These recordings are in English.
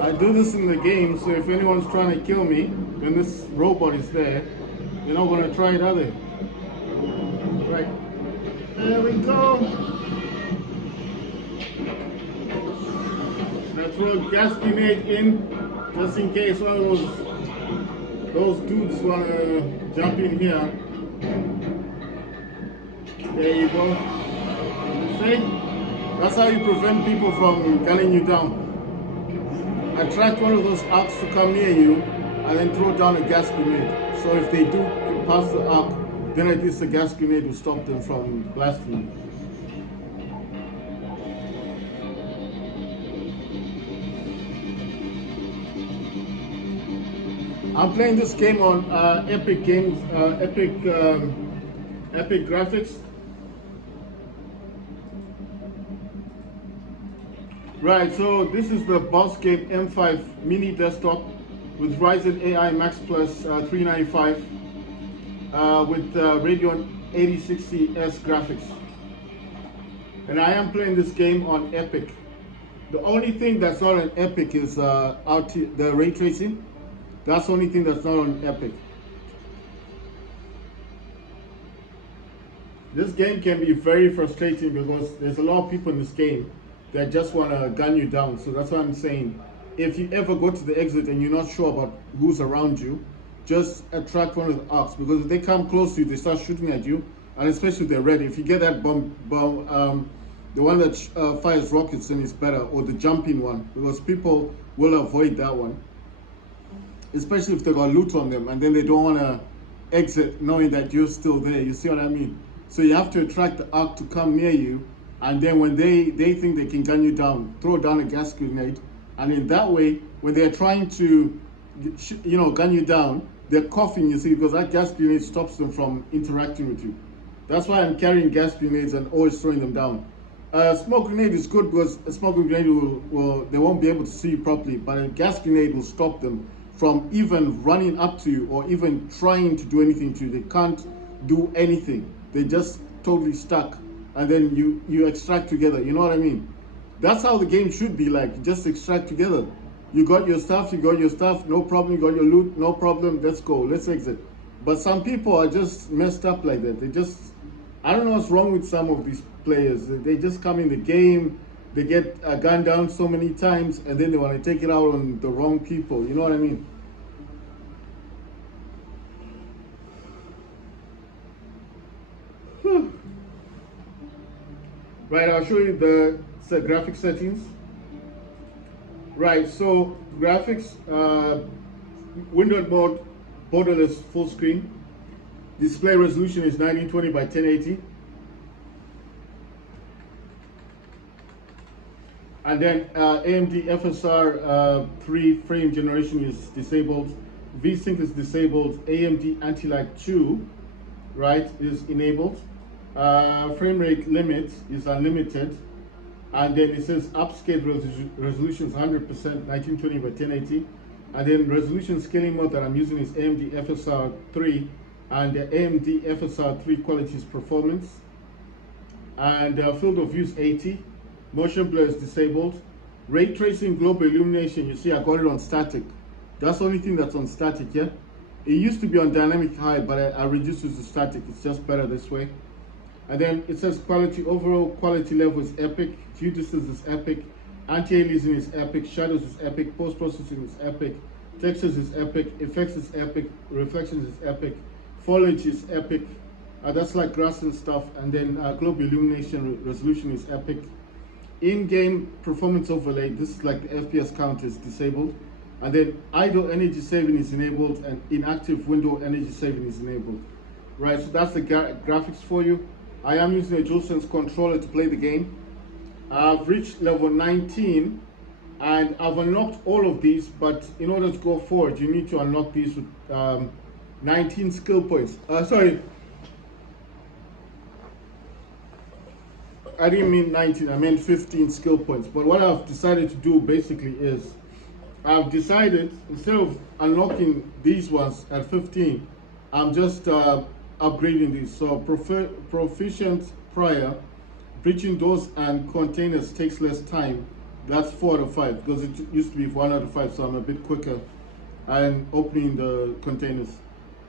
I do this in the game, so if anyone's trying to kill me, when this robot is there, they're not gonna try it, are they? Right. There we go. Let's throw a gas grenade in, just in case one of those dudes wanna jump in here. There you go. See? That's how you prevent people from gunning you down. Attract one of those arcs to come near you and then throw down a gas grenade. So if they do pass the arc, then at least the gas grenade will stop them from blasting you. I'm playing this game on Epic Games, Epic Graphics. Right, so this is the boss game M5 mini desktop with Ryzen AI Max Plus 395 with Radeon 8060S graphics. And I am playing this game on Epic. The only thing that's not on Epic is the ray tracing. That's the only thing that's not on Epic. This game can be very frustrating because there's a lot of people in this game that just want to gun you down. So that's what I'm saying. If you ever go to the exit and you're not sure about who's around you, just attract one of the arcs, because if they come close to you, they start shooting at you, and especially if they're ready. If you get that bomb, the one that fires rockets, then it's better, or the jumping one, because people will avoid that one, especially if they got loot on them and then they don't want to exit knowing that you're still there. You see what I mean? So you have to attract the arc to come near you, and then when they think they can gun you down, throw down a gas grenade, and in that way, when they're trying to, gun you down, they're coughing, you see, because that gas grenade stops them from interacting with you. That's why I'm carrying gas grenades and always throwing them down. Smoke grenade is good because a smoke grenade they won't be able to see you properly, but a gas grenade will stop them from even running up to you or even trying to do anything to you. They can't do anything. They're just totally stuck. And then you extract together, you know what I mean? That's how the game should be like, just extract together. You got your stuff, no problem, you got your loot, no problem, let's go, let's exit. But some people are just messed up like that. I don't know what's wrong with some of these players. They just come in the game, they get gunned down so many times, and then they want to take it out on the wrong people, you know what I mean? Right, I'll show you the graphic settings. Right, so graphics, windowed mode, borderless full screen. Display resolution is 1920 by 1080. And then AMD FSR 3 frame generation is disabled. VSync is disabled. AMD Anti-lag 2, right, is enabled. Frame rate limit is unlimited, and then it says upscale resolution is 100%, 1920 by 1080, and then resolution scaling mode that I'm using is AMD FSR 3, and the AMD FSR 3 quality is performance, and field of view is 80, motion blur is disabled, ray tracing global illumination, you see I got it on static. That's the only thing that's on static, yeah? It used to be on dynamic high, but I reduced it to static. It's just better this way. And then it says quality, overall quality level is epic, view distance is epic, anti-aliasing is epic, shadows is epic, post-processing is epic, textures is epic, effects is epic, reflections is epic, foliage is epic, that's like grass and stuff, and then global illumination resolution is epic. In-game performance overlay, this is like the FPS count is disabled, and then idle energy saving is enabled, and inactive window energy saving is enabled. Right, so that's the graphics for you. I am using a DualSense controller to play the game. I've reached level 19 and I've unlocked all of these, but in order to go forward, you need to unlock these with 19 skill points. Sorry, I didn't mean 19, I meant 15 skill points. But what I've decided to do basically is, I've decided, instead of unlocking these ones at 15, I'm just upgrading these. So proficient prior, breaching doors and containers takes less time, That's 4 out of 5 because it used to be 1 out of 5, so I'm a bit quicker and opening the containers.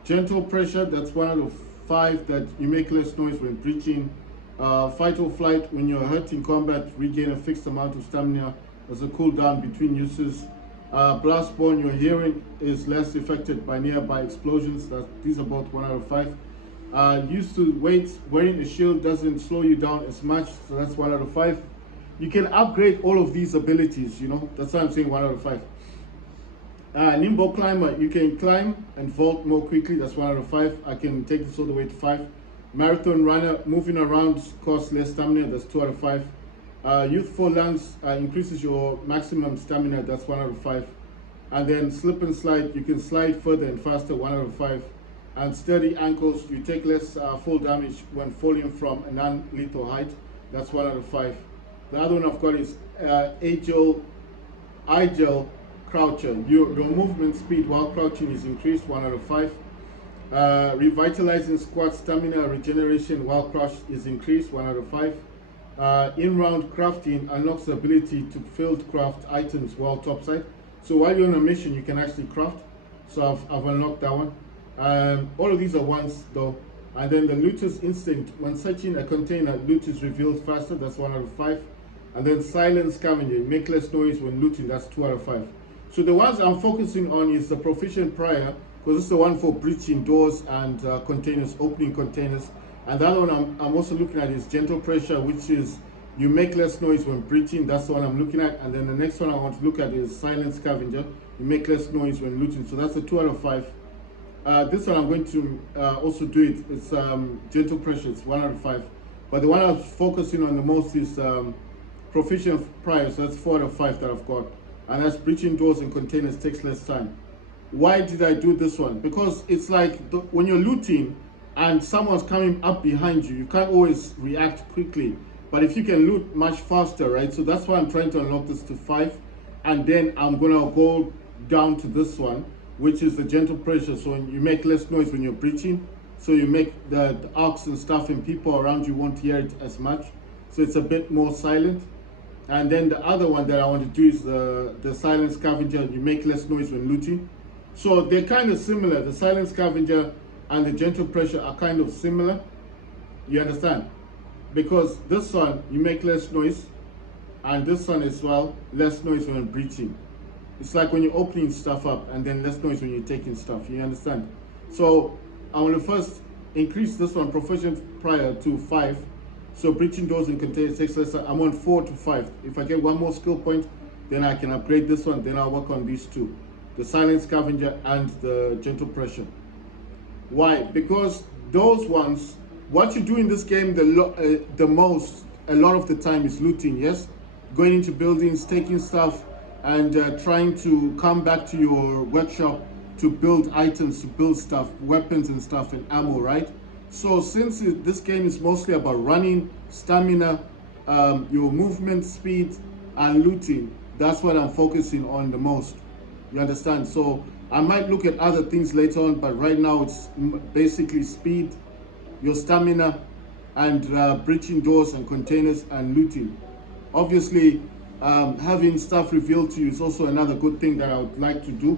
Gentle pressure, that's 1 out of 5, that you make less noise when breaching. Fight or flight, when you're hurt in combat, regain a fixed amount of stamina as a cooldown between uses. Blast born, your hearing is less affected by nearby explosions. These are both 1 out of 5. Used to weight, wearing a shield doesn't slow you down as much, so that's 1 out of 5. You can upgrade all of these abilities, you know, that's why I'm saying 1 out of 5. Nimble climber, you can climb and vault more quickly, that's 1 out of 5. I can take this all the way to 5. Marathon runner, moving around costs less stamina, that's 2 out of 5. Youthful lungs increases your maximum stamina, that's 1 out of 5. And then slip and slide, you can slide further and faster, 1 out of 5. And sturdy ankles, you take less fall damage when falling from a non-lethal height, that's 1 out of 5. The other one I've got is Agile Croucher. Your movement speed while crouching is increased, 1 out of 5. Revitalizing squat stamina regeneration while crouched is increased, 1 out of 5. In-round crafting unlocks the ability to field craft items while topside. So while you're on a mission, you can actually craft. So I've unlocked that one. All of these are ones though. And then the looter's instinct, when searching a container, loot is revealed faster, that's 1 out of 5. And then silent scavenger, make less noise when looting, that's 2 out of 5. So the ones I'm focusing on is the proficient prior, because it's the one for breaching doors and containers, opening containers. And the other one I'm also looking at is gentle pressure, which is you make less noise when breaching, that's the one I'm looking at. And then the next one I want to look at is silent scavenger, you make less noise when looting, so that's a 2 out of 5. This one I'm going to also do it, it's gentle pressure, it's 1 out of 5. But the one I'm focusing on the most is proficient prior, so that's 4 out of 5 that I've got. And that's breaching doors and containers takes less time. Why did I do this one? Because it's like when you're looting and someone's coming up behind you, you can't always react quickly. But if you can loot much faster, right? So that's why I'm trying to unlock this to 5. And then I'm gonna go down to this one, which is the gentle pressure. So you make less noise when you're breaching. So you make the arcs and stuff and people around you won't hear it as much. So it's a bit more silent. And then the other one that I want to do is the silent scavenger, you make less noise when looting. So they're kind of similar. The silent scavenger and the gentle pressure are kind of similar. You understand? Because this one, you make less noise. And this one as well, less noise when breaching. It's like when you're opening stuff up and then less noise when you're taking stuff. You understand? So I want to first increase this one, proficient prior, to 5. So breaching doors and containers takes less. I'm on 4 to 5. If I get one more skill point, then I can upgrade this one. Then I'll work on these two, the silent scavenger and the gentle pressure. Why? Because those ones, what you do in this game the most, a lot of the time, is looting. Yes, going into buildings, taking stuff, and trying to come back to your workshop to build items, to build stuff, weapons and stuff, and ammo, right? So since this game is mostly about running, stamina, your movement speed, and looting, that's what I'm focusing on the most. You understand? So I might look at other things later on, but right now it's basically speed, your stamina, and breaching doors and containers and looting. Obviously, having stuff revealed to you is also another good thing that I would like to do.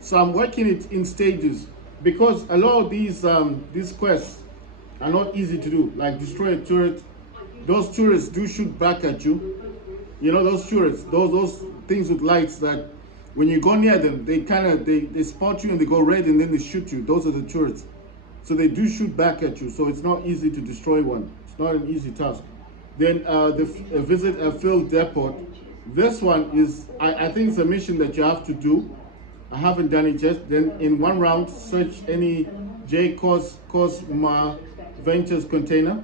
So I'm working it in stages, because a lot of these quests are not easy to do. Like destroy a turret. Those turrets do shoot back at you. You know, those turrets, those things with lights that when you go near them, they spot you and they go red and then they shoot you. Those are the turrets. So they do shoot back at you. So it's not easy to destroy one. It's not an easy task. Then visit a field depot. This one is, I think it's a mission that you have to do. I haven't done it yet. Then in one round, search any Cosma Ventures container,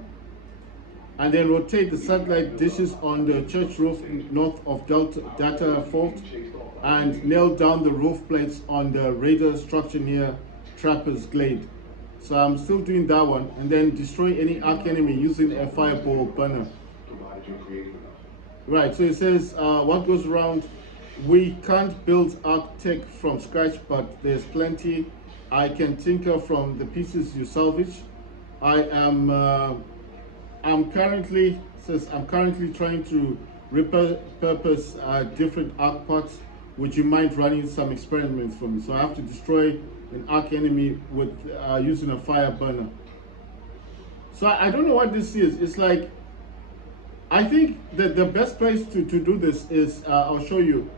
and then rotate the satellite dishes on the church roof north of Data Fault, and nail down the roof plates on the radar structure near Trapper's Glade. So I'm still doing that one, and then destroy any arc enemy using a fireball burner. Right, so it says what goes around. We can't build arc tech from scratch, but there's plenty. I can tinker from the pieces you salvage. I'm currently trying to repurpose different arc parts. Would you mind running some experiments for me? So I have to destroy an arc enemy with using a fire burner. So I don't know what this is. It's like, I think that the best place to do this is, I'll show you,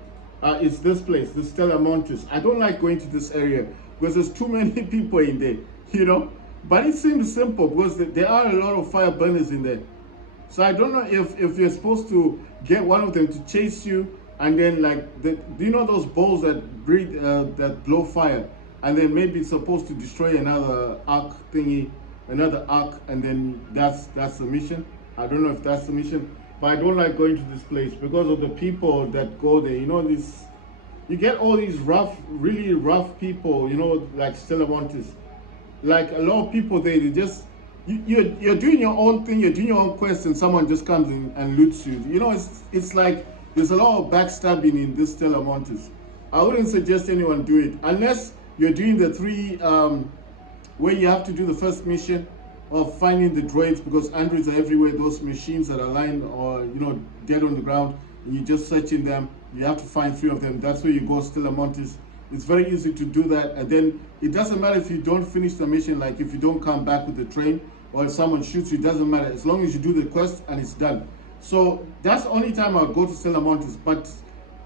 is this place, the Stella Montes. I don't like going to this area because there's too many people in there, you know? But it seems simple because there are a lot of fire burners in there. So I don't know if you're supposed to get one of them to chase you, and then like, do you know those balls that breathe, that blow fire? And then maybe it's supposed to destroy another arc thingy, another arc, and then that's the mission. I don't know if that's the mission, but I don't like going to this place because of the people that go there. You know, you get all these rough, really rough people, you know, like Stella Montes. Like a lot of people there, they just, you're doing your own thing, you're doing your own quest, and someone just comes in and loots you. You know, it's like there's a lot of backstabbing in this Stella Montes. I wouldn't suggest anyone do it unless you're doing the three, where you have to do the first mission of finding the droids, because androids are everywhere. Those machines that are lying or, you know, dead on the ground, and you're just searching them. You have to find 3 of them. That's where you go, Stella Montes. It's very easy to do that, and then it doesn't matter if you don't finish the mission, like if you don't come back with the train, or if someone shoots you, it doesn't matter, as long as you do the quest and it's done. So that's the only time I'll go to Stella Montes. But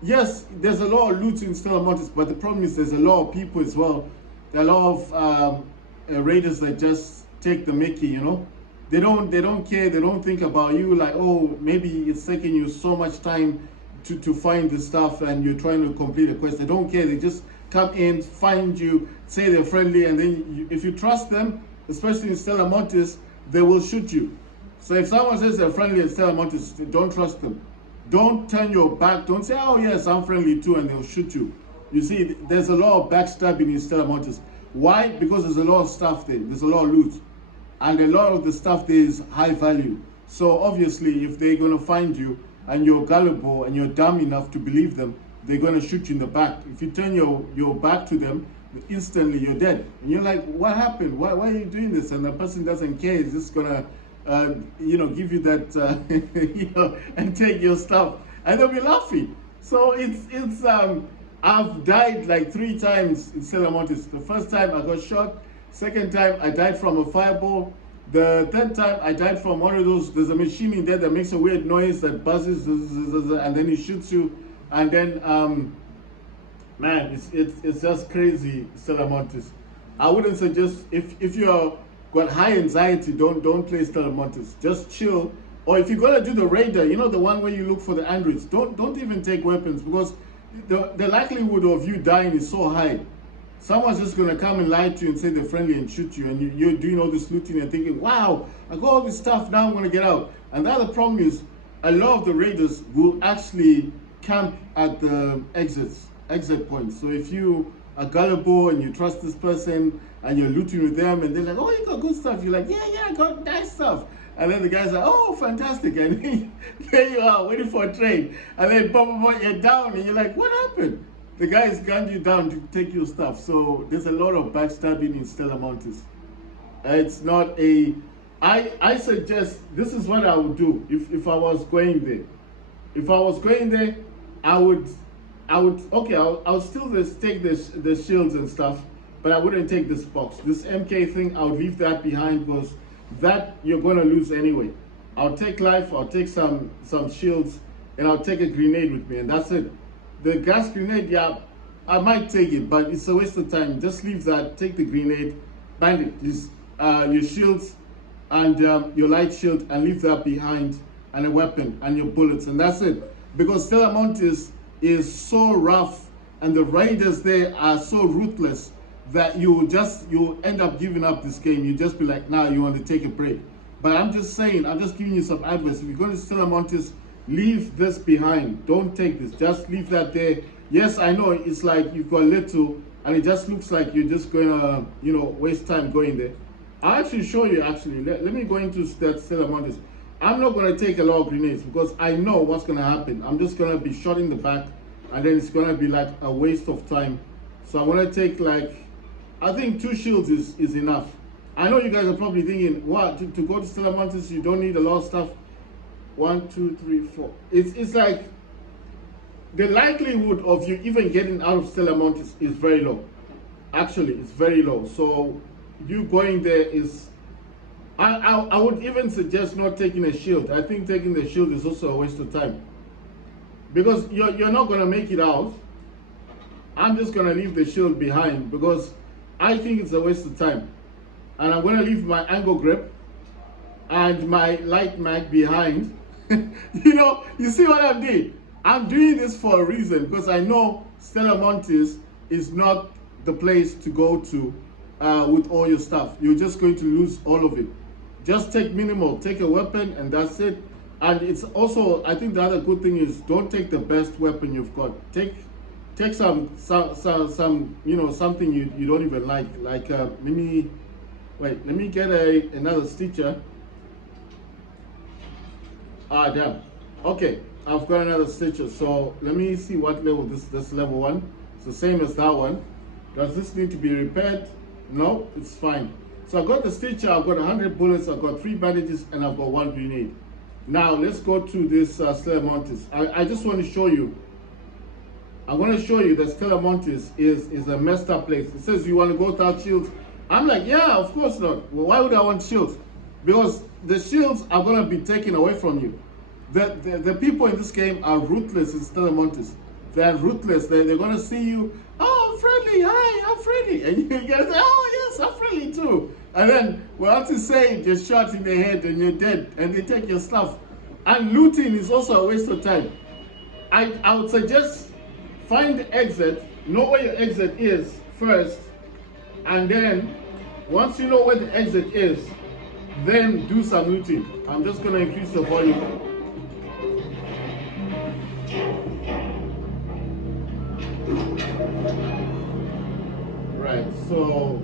yes, there's a lot of loot in Stella Montes, but the problem is there's a lot of people as well. There are a lot of raiders that just take the mickey, you know. They don't care, they don't think about you, like, oh, maybe it's taking you so much time to find the stuff and you're trying to complete a quest. They don't care, they just come in, find you, say they're friendly, and then if you trust them, especially in Stella Montes, they will shoot you. So if someone says they're friendly in Stella Montes, don't trust them. Don't turn your back, don't say, oh yes, I'm friendly too, and they'll shoot you. You see, there's a lot of backstabbing in Stella Montes. Why? Because there's a lot of stuff there, there's a lot of loot. And a lot of the stuff there is high value. So obviously, if they're gonna find you and you're gullible and you're dumb enough to believe them, they're gonna shoot you in the back. If you turn your back to them, instantly you're dead. And you're like, what happened? Why are you doing this? And the person doesn't care, is just gonna, you know, give you that, you know, and take your stuff. And they'll be laughing. So I've died like 3 times in Stella Montes. The first time I got shot. Second time I died from a fireball. The third time I died from one of those, there's a machine in there that makes a weird noise that buzzes, and then it shoots you. And then, man, it's just crazy, Stella Montes. I wouldn't suggest, if you're got high anxiety, don't play Stella Montes. Just chill. Or if you're gonna do the raider, you know, the one where you look for the androids, don't even take weapons, because the likelihood of you dying is so high. Someone's just gonna come and lie to you and say they're friendly and shoot you, and you're doing all this looting and thinking, wow, I got all this stuff, now I'm gonna get out. And the other problem is, a lot of the raiders will actually camp at the exit points. So if you are gullible and you trust this person and you're looting with them and they're like, oh, you got good stuff, you're like, yeah, I got nice stuff. And then the guy's like, oh, fantastic. And there you are, waiting for a train. And then you're down and you're like, what happened? The guys gunned you down to take your stuff. So there's a lot of backstabbing in Stella Montes. It's not a, I suggest, this is what I would do if I was going there. If I was going there, I would okay, I'll still just take the shields and stuff, but I wouldn't take this box. This MK thing, I'll leave that behind, because that you're gonna lose anyway. I'll take life, I'll take some shields, and I'll take a grenade with me, and that's it. The gas grenade, yeah, I might take it, but it's a waste of time. Just leave that, take the grenade, bind it, just, your shields and your light shield, and leave that behind, and a weapon and your bullets, and that's it. Because Stella Montes is so rough, and the raiders there are so ruthless, that you'll end up giving up this game. You just be like, nah, you want to take a break. But I'm just saying, I'm just giving you some advice. If you're going to Stella Montes, leave this behind. Don't take this. Just leave that there. Yes, I know it's like you've got little, and it just looks like you're just going to, you know, waste time going there. I'll actually show you, actually. Let me go into that Stella Montes. I'm not going to take a lot of grenades, because I know what's going to happen. I'm just going to be shot in the back, and then it's going to be like a waste of time. So I want to take, like, I think 2 shields is enough. I know you guys are probably thinking, what, to go to Stella Montes, you don't need a lot of stuff. 1, 2, 3, 4. It's like the likelihood of you even getting out of Stellar Montes is very low. Actually, it's very low. So you going there is, I would even suggest not taking a shield. I think taking the shield is also a waste of time, because you're not going to make it out. I'm just going to leave the shield behind because I think it's a waste of time. And I'm going to leave my angle grip and my light mag behind. You know, you see what I'm doing? I'm doing this for a reason, because I know Stellar Montes is not the place to go to with all your stuff. You're just going to lose all of it. Just take minimal, take a weapon, and that's it. And it's also, I think the other good thing is, don't take the best weapon you've got. Take some you know, something you don't even like. Like let me get another stitcher. Ah, damn. Okay, I've got another stitcher. So let me see what level this level 1. It's the same as that one. Does this need to be repaired? No, it's fine. So I've got the stitcher, I've got 100 bullets, I've got 3 bandages, and I've got 1 grenade. Now let's go to this Stellar Montes. I just want to show you. I want to show you that Stellar Montes is a messed up place. It says you want to go without shields. I'm like, yeah, of course not. Well, why would I want shields? Because the shields are going to be taken away from you. The people in this game are ruthless in Stellar Montes. They're ruthless. They're going to see you, oh, I'm friendly, hi, I'm friendly. And you're going to say, oh, yes, I'm friendly too. And then, well, to say, just shot in the head and you're dead. And they take your stuff. And looting is also a waste of time. I would suggest find the exit, know where your exit is first. And then, once you know where the exit is, then do some looting. I'm just going to increase the volume. Right, so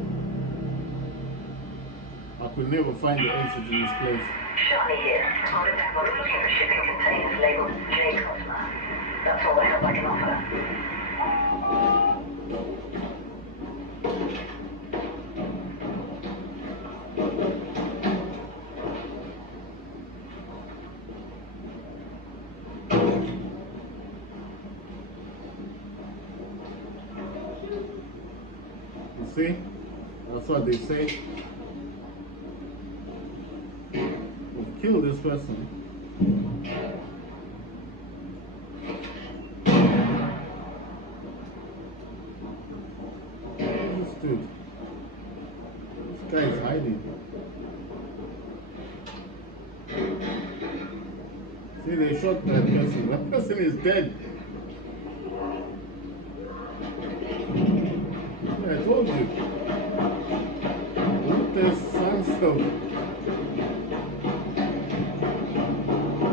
I could never find the exit in this place. Charlie here. On the back, we're looking for shipping containers labeled J Cosma. That's all the help I can offer. You see? That's what they say. We'll kill this person. This dude. This guy is hiding. See, they shot that person. That person is dead. I told you. Look, there's sandstone.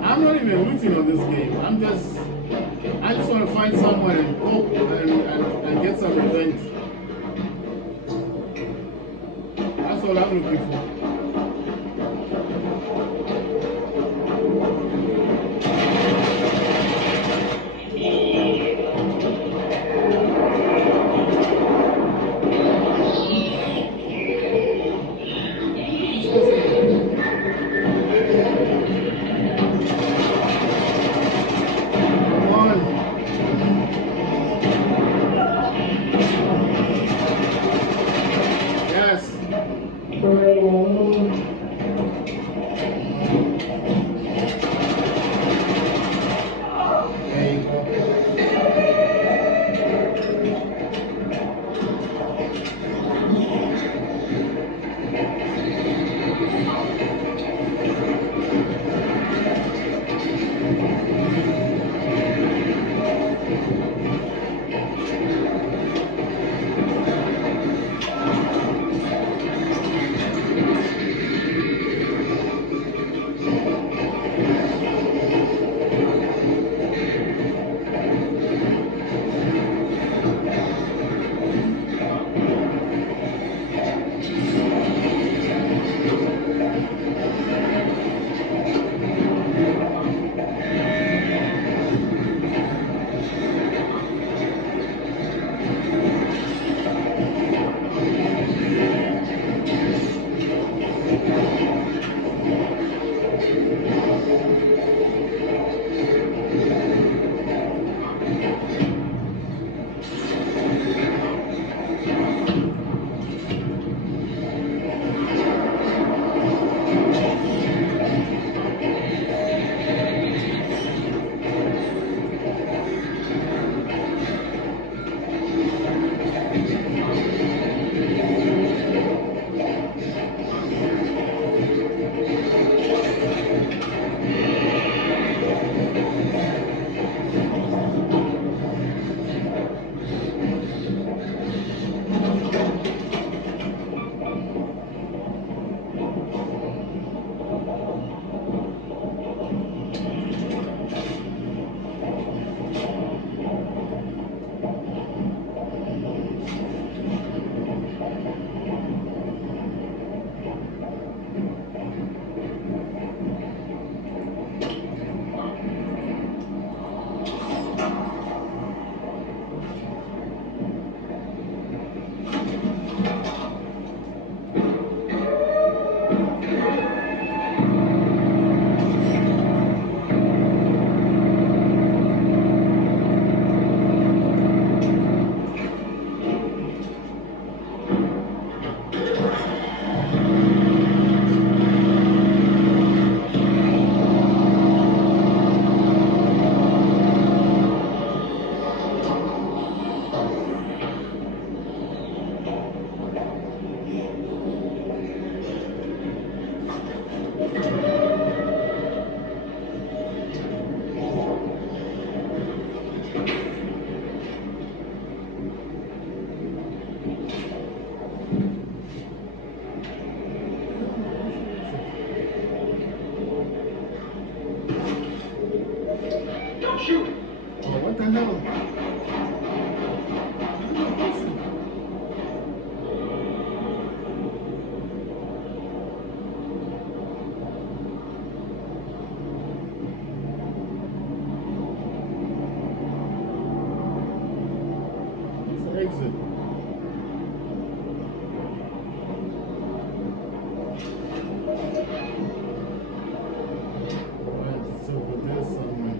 I'm not even looting on this game. I just want to find someone and go and get some revenge. That's all I'm looking for. Radeon exit. Right, it's over there somewhere.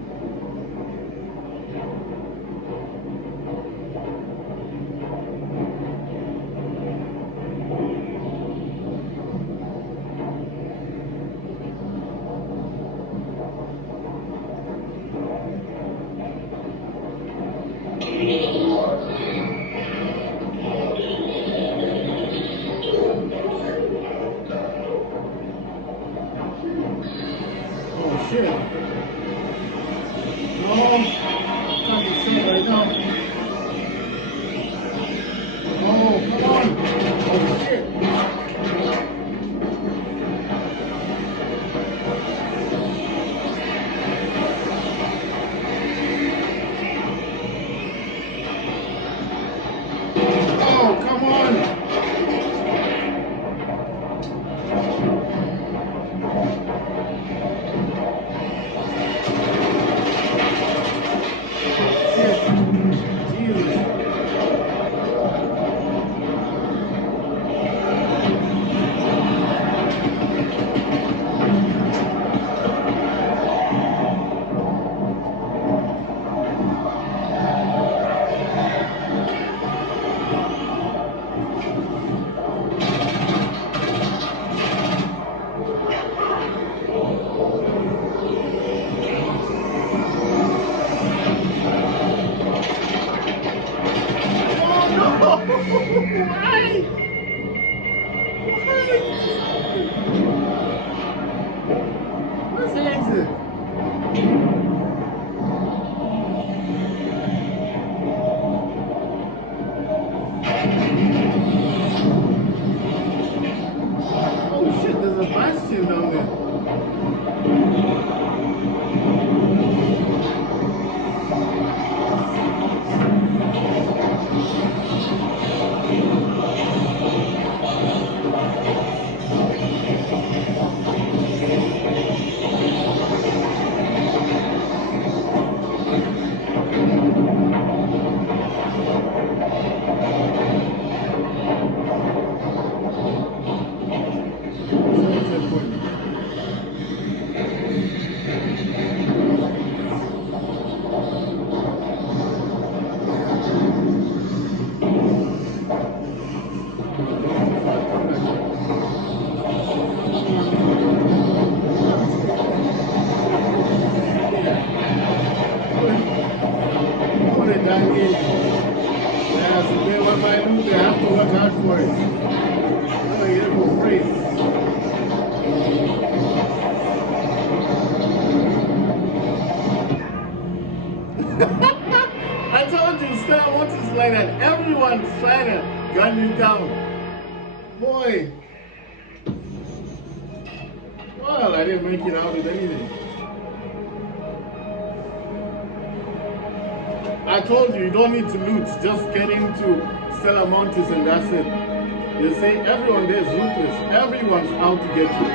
Oh shit. No, trying to say right now. Oh, come on. Oh shit. Oh, come on. Shit. Jesus. Oh no! Why? Why? Where's the exit? Oh shit, there's a bastion down there. Where's the exit point? Put it down in. Yeah, so they what might do, they have to work hard for it. I'm gonna get it for free. I told you, Stella wants is like that. Everyone's trying to gun you down. Boy. Well, I didn't make it out with anything. I told you, you don't need to loot. Just get into Stella Montes and that's it. They say everyone there is ruthless. Everyone's out to get you.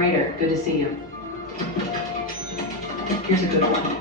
Raider, good to see you. Here's a good one.